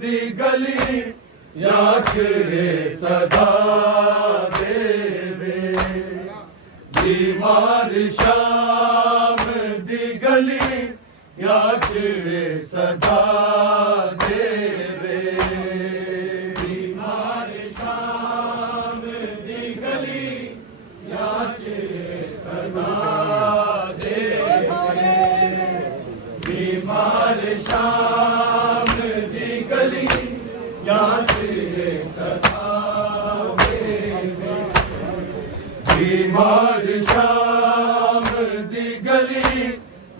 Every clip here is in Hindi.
दी गली याच रे सदा देवे बीमार शाम दी गली याच रे सदा देवे बीमार शाम दी गली याच रे सदा देवे बीमार शाम दी गली याच रे सदा देवे बीमार शाम दी गली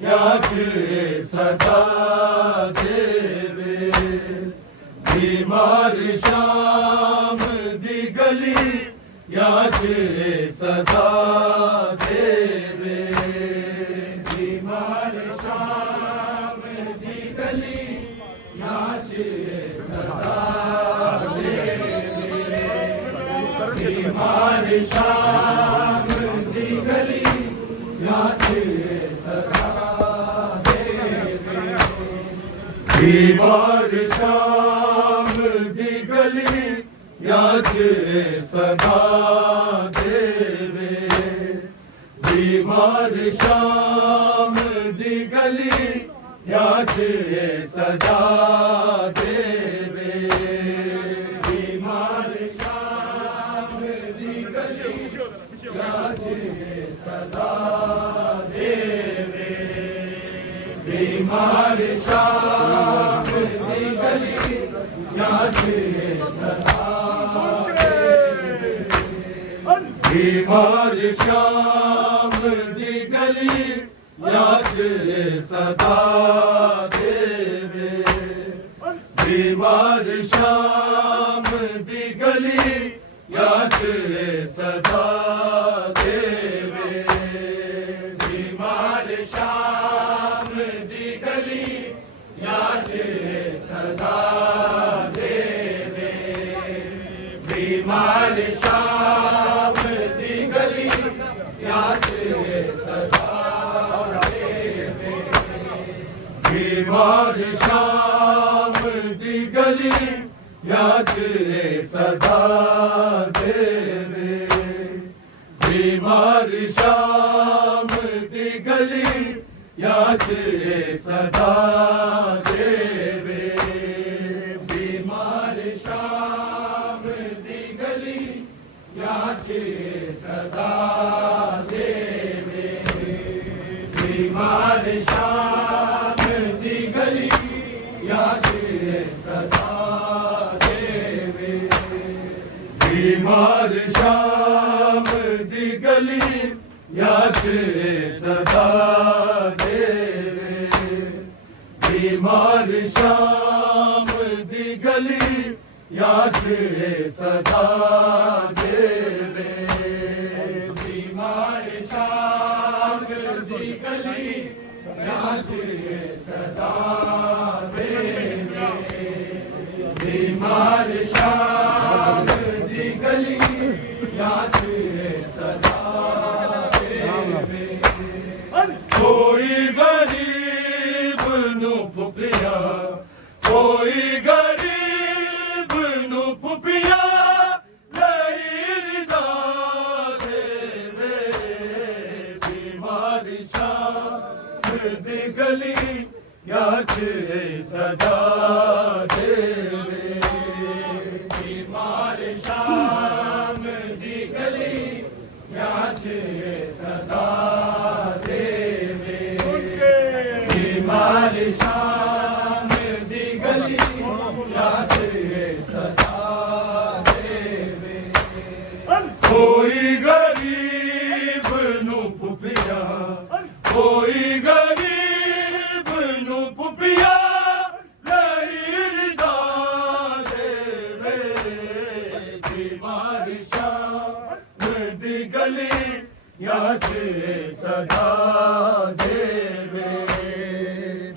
याच रे सदा देवे बीमार शाम दी गली याच रे सदा देवे बीमार शाम दी गली याच रे सदा देवे बीमार शाम दी गली याच रे सदा बीमार शाम दी गली याच रे सदा देवे बीमार शाम दी गली याच रे सदा देवे बीमार शाम दी गली याच रे सदा देवे बीमार शाम दी गली याच रे सदा देवे बीमार शाम दी गली याच रे सदा देवे बीमार शाम दी गली याच रे सदा देवे बीमार शाम दी गली याच रे सदा देवे बीमार शाम दी गली याच रे सदा देवे बीमार शाम दी गली याच रे सदा देवे बीमार शाम दी गली याच रे सदा देवे बीमार शाम दी गली याच रे सदा देवे बीमार शाम दी गली याच रे सदा देवे बीमार शाम दी गली याच रे सदा देवे बीमार शाम दी गली याच रे सदा देवे बीमार शाम दी गली याच रे सदा देवे बीमार शाम दी गली याच रे सदा देवे कोई गरीब नु पुपिया कोई गरीब नु पुपिया लईरदा देवे बीमार शाम दी गली याच रे सदा देवे बीमार शाम दी गली याच रे सदा देवे बीमार शाम दी गली याच रे सदा देवे कोई गरीब नु पुपिया कोई गरीब नु पुपिया लईरदा देवे बीमार शाम दी गली याच रे सदा देवे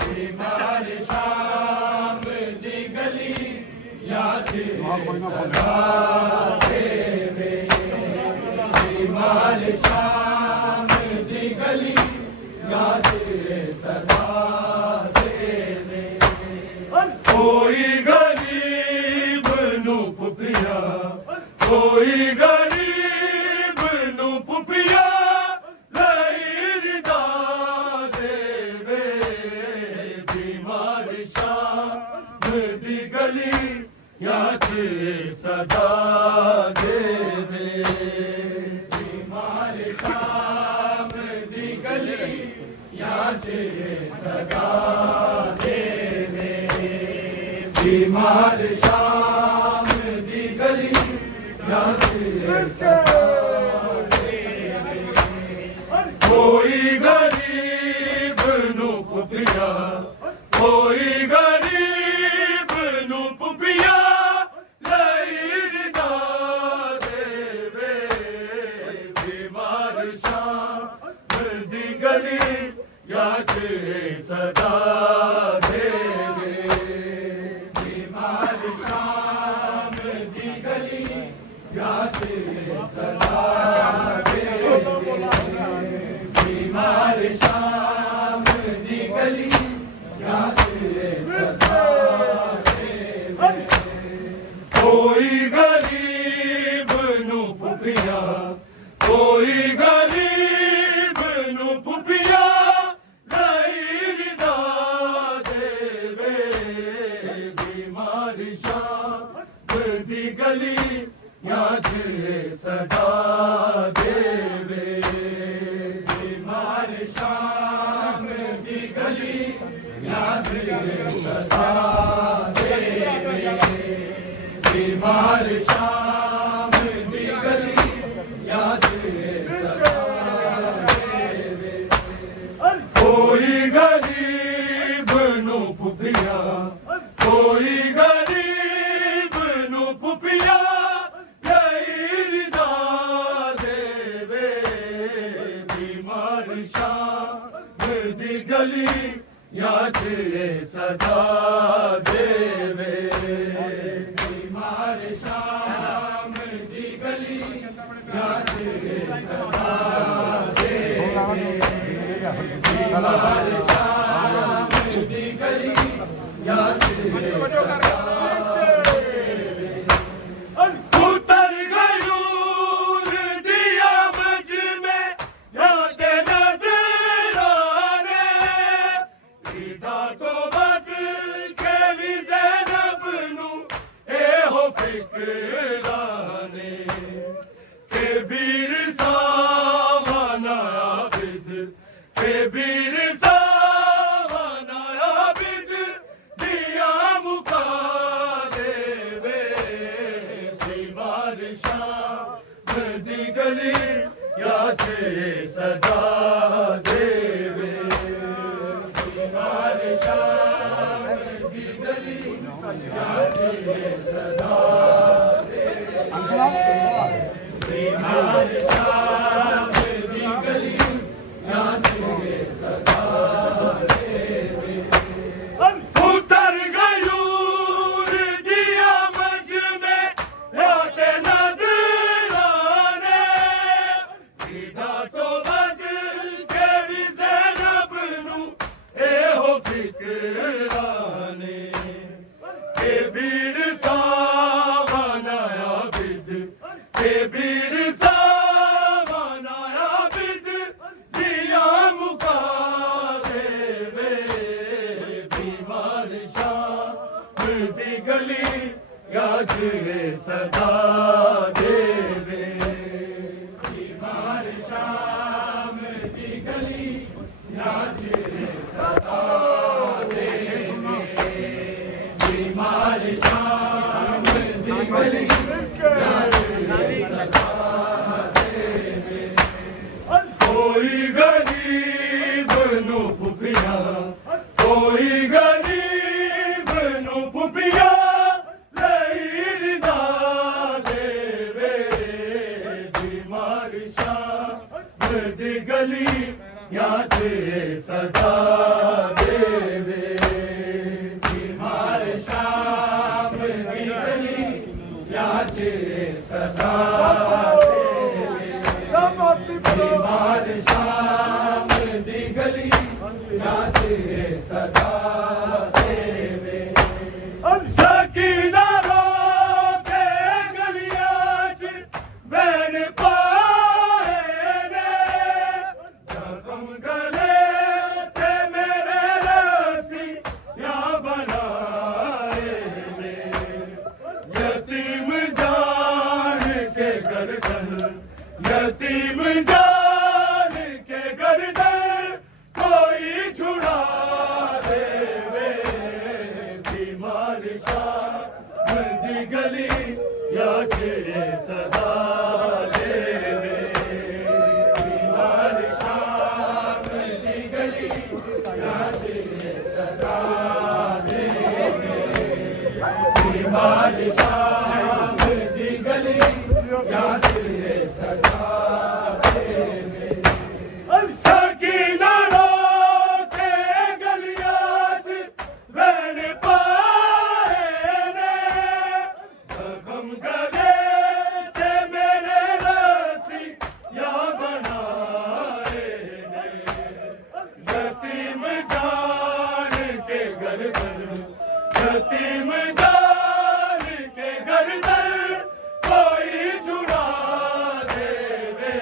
बीमार शाम दी गली याच रे सदा देवे बीमार शाम दी गली याच रे सदा देवे कोई गरीब कोई गरीब नू पुपिया लईदा देवे बीमार शाम दी गली या सदा देवे बीमार शाम दी गली या सदा देवे बीमार शाम दी गली या सदा देवे कोई गरीब नू पुपिया कोई गरीब नू पुपिया लईदा देवे बीमार शाम दी गली या सदा देवे बीमार शाम दी गली या सदा देवे बीमार शाम दी गली या सदा देवे कोई गरीब नू पुपिया कोई गरीब नू पुपिया लईदा देवे बीमार शाम दी गली या सदा देवे बीमार शाम दी गली या सदा देवे बीमार शाम दी गली या सदा देवे कोई गरीब नू पुपिया कोई गरीब नू पुपिया लईदा देवे बीमार शाम दी गली या सदा देवे बीमार शाम दी गली या सदा देवे बीमार शाम दी गली या उतर गयूर दिया मज में याते नजराने ईदा तो बद के भी ज़ैनब नू ए हो फिक्राने के वीर सावाना आबिद के वीर सावाना आबिद दिया मुका देवे बीमार शाम दी गली या सदा देवे बीमार शाम दी गली या सदा देवे बीमार शाम दी गली या सदा देवे उतर गयूर दिया मज में याते नजराने ईदा तो बद के भी ज़ैनब नू ए हो फिक्राने के बीड़ सावाना आबिद के बीड़ सावाना आबिद दिया मुका देवे बीमार शाम दी गली या सदा देवे बीमार शाम दी गली या सदा देवे बीमार शाम दी गली या सदा देवे कोई गरीब नू पुपिया कोई गरीब नू पुपिया लईदा देवे बीमार शाम दी गली या सदा देवे बीमार शाम दी गली या सदा देवे बीमार शाम दी गली या सदा देवे सकीना रो के गलियां च यतीम जान के गर्दन कोई छुड़ा देवे बीमार शाम दी गली याद सदा देवे बीमार शाम दी गली याद सदा देवे बीमार शाम दी गली याद सदा देवे सकीना रोके गलियां च बहन पाए ने जख्म गले ते मेरे रसी या बनाए ने यतीम जान के गर्दन यतीम जान के गर्दन कोई छुड़ा देवे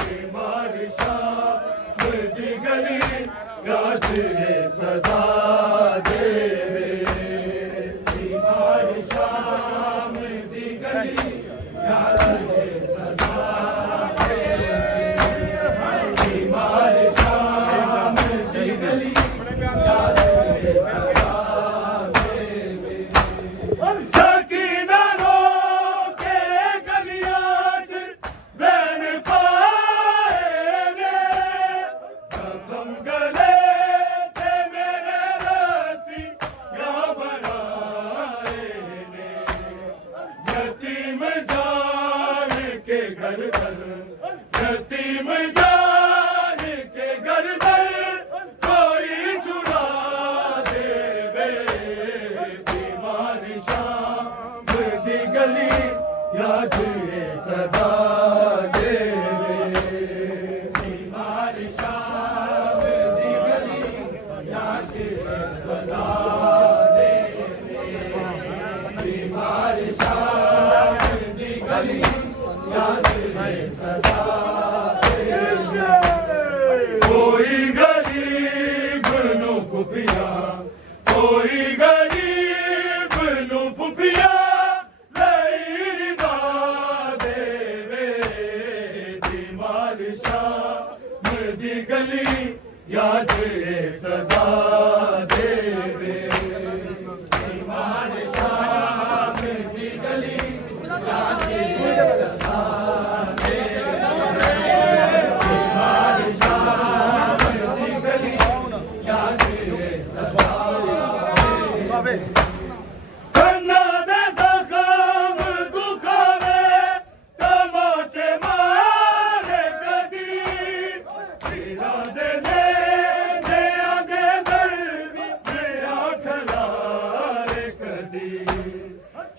बीमार शाम दी गली याद सदा देवे बीमार शाम दी गली याद सदा देवे बीमार शाम दी गली याद सदा देवे सकीना रोके गलियां च बहन पाए ने जख्म गले ते मेरे रसी या बनाए ने यतीम जान के गर्दन यतीम जान के गर्दन कोई छुड़ा देवे बीमार शाम दी गली याद सदा देवे बीमार शाम दी गली याद सदा देवे बीमार शाम दी गली याद सदा देवे कोई गरीब नु पुपिया कोई गरीब नु पुपिया लईदा देवे बीमार शाम दी गली याद सदा देवे बीमार शाम दी गली याद सदा देवे बीमार शाम दी गली याद सदा देवे कन्ना दे जख्म दुखावे तमाचे मारे कदी सीना दे ले आगे दर मेरा खलारे कदी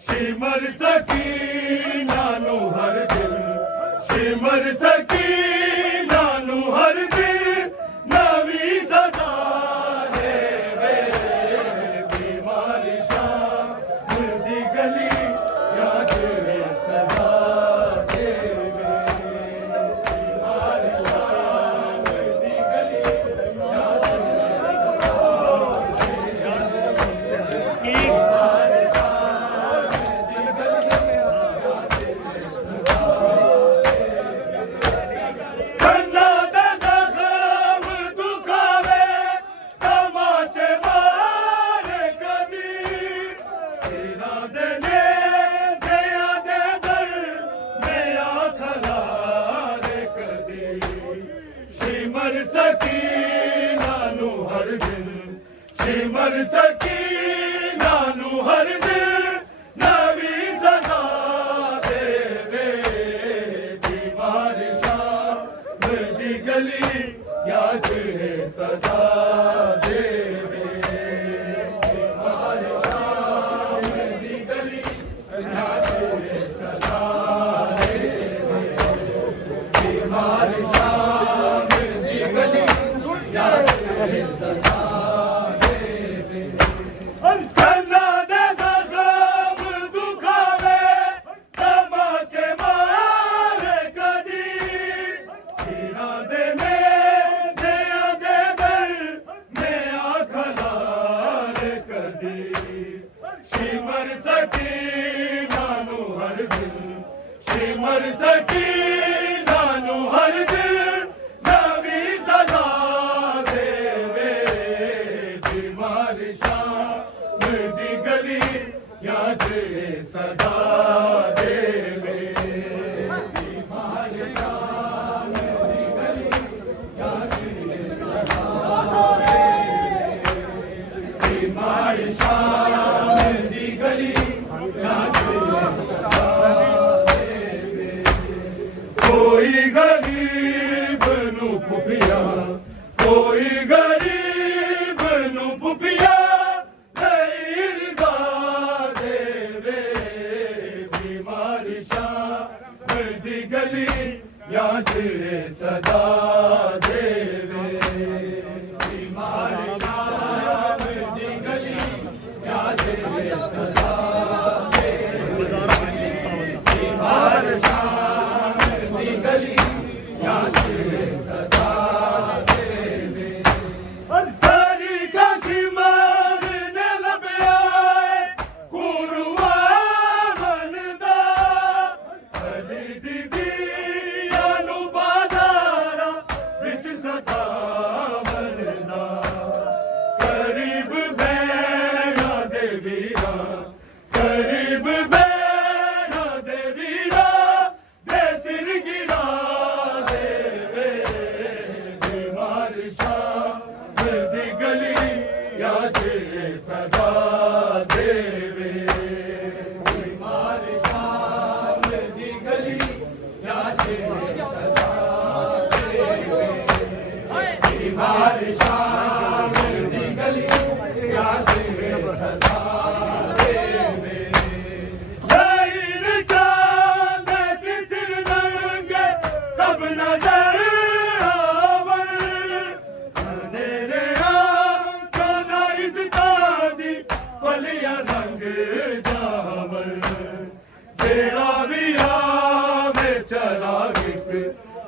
शिमर सकीना नु हर दिल शिमर सकीना नु हर दिल नवी सदा देवे बीमार शाम दी गली याद सदा देवे बीमार शाम दी गली याद कन्ना दे जख्म दुखावे तमाचे मारे कदी सीना दे ले दे दर मेरा खलारे कदी शिमर सकीना नु हर दिन शिमर सकीना नु हर दिन नवी सदा देवे बीमार शाम दी गली याद सदा देवे बीमार शाम दी गली याद सदा देवे बीमार शाम दी गली याद सदा देवे कन्ना दे जख्म दुखावे तमाचे मारे कदी सीना दे आगे दर मेरा खलारे कदी शिमर सकीना नु हर दिल शिमर सकीना गली याद सदा देवे बीमार शाम दी गली याद सदा बीमार शाम दी गली याद कोई गरीब नू पुपिया कोई गरीब नू पुपिया लईरदा देवे बीमार शाम दी गली याद सदा देवे बीमार शाम दी गली याद सदा बीमार शाम दी गली याद सदा देवे हरी काशी मारने लब्या कुरुआ मनदा हरी दीदी यानू बाजारा विच सदा मनदा गरीब भैणा दे वीरा गरीब भैणा दे वीरा दे सिर गिरा देवे बीमार शाम दी गली याद सदा देवे बीमार शाम दी गली याद सदा देवे बीमार शाम दी गली याद सदा देवे लाइन चांद सिर नंगे सब नजर आवर अंधेरे आंखों इस दादी पलिया रंग जावर जेड़ा भी आवे चला गिक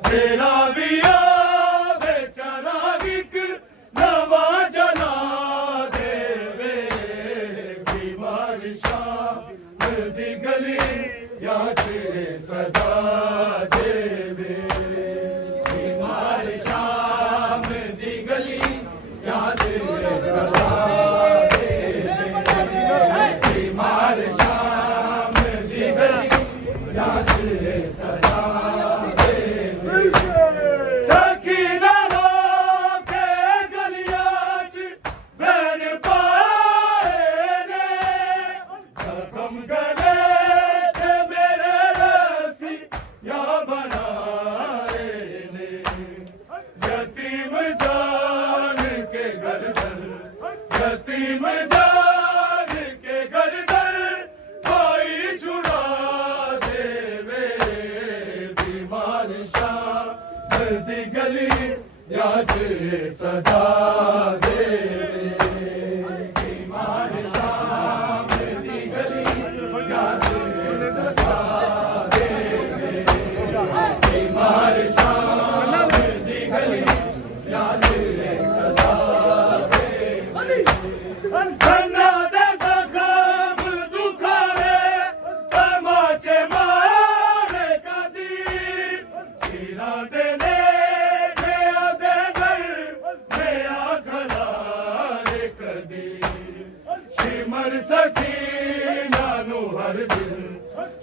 जेड़ा भी आवे चला गिक नवा जला देवे बीमार शाम दी गली याद सदा देवे बीमार शाम दी गली याद सदा देवे बीमार शाम दी गली याद सदा देवे सकीना के गलियां च बैन पाए ने जख्म गले ते मेरे रसी या बनाए ने यतीम जान के गर्दन यतीम जान के गर्दन कोई चुरा देवे बीमार शाम दी गली याद सदा देवे बीमार शाम दी गली याद सदा देवे बीमार शाम दी गली याद सदा देवे धन्ना दे जख्म दुखावे तमाचे मारे कदी सिरा दे ले दे घर में आखला रे कदी शिमर सकीना नू हर दिल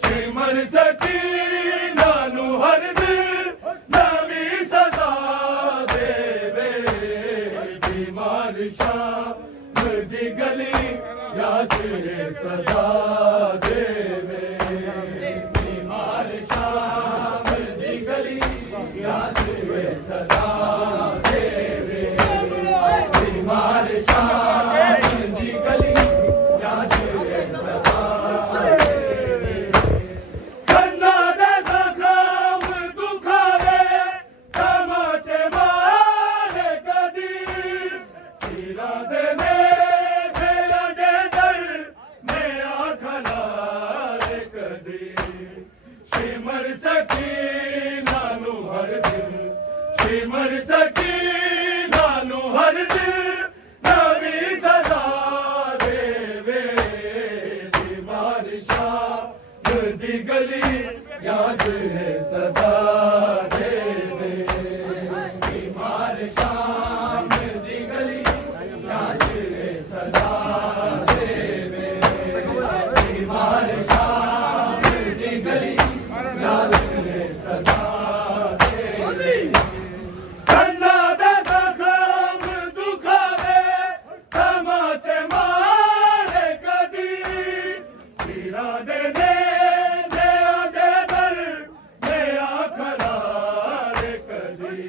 शिमर सकीना नू हर दिल नवी सदा देवे बीमार शाम दी गली याद सदा देवे बीमार शाम दी गली याद सदा देवे बीमार शाम दी गली याद सदा देवे कन्ना दे जख्म दुखावे तमाचे मारे कदी सिरा दे मेरा दे दर में आखला रे कदी शिमर सकीना नू हर दिल शिमर सकीना नू हर दिल नवी सदा देवे बीमार शाम दी गली याद सदा देवे बीमार शाम दी गली याद सदा देवे ਵੀਰਾਂ ਦੇ ਨੇ ਦੇ ਦਰ ਲਿਆ ਖਲਾਰ ਕਦੀ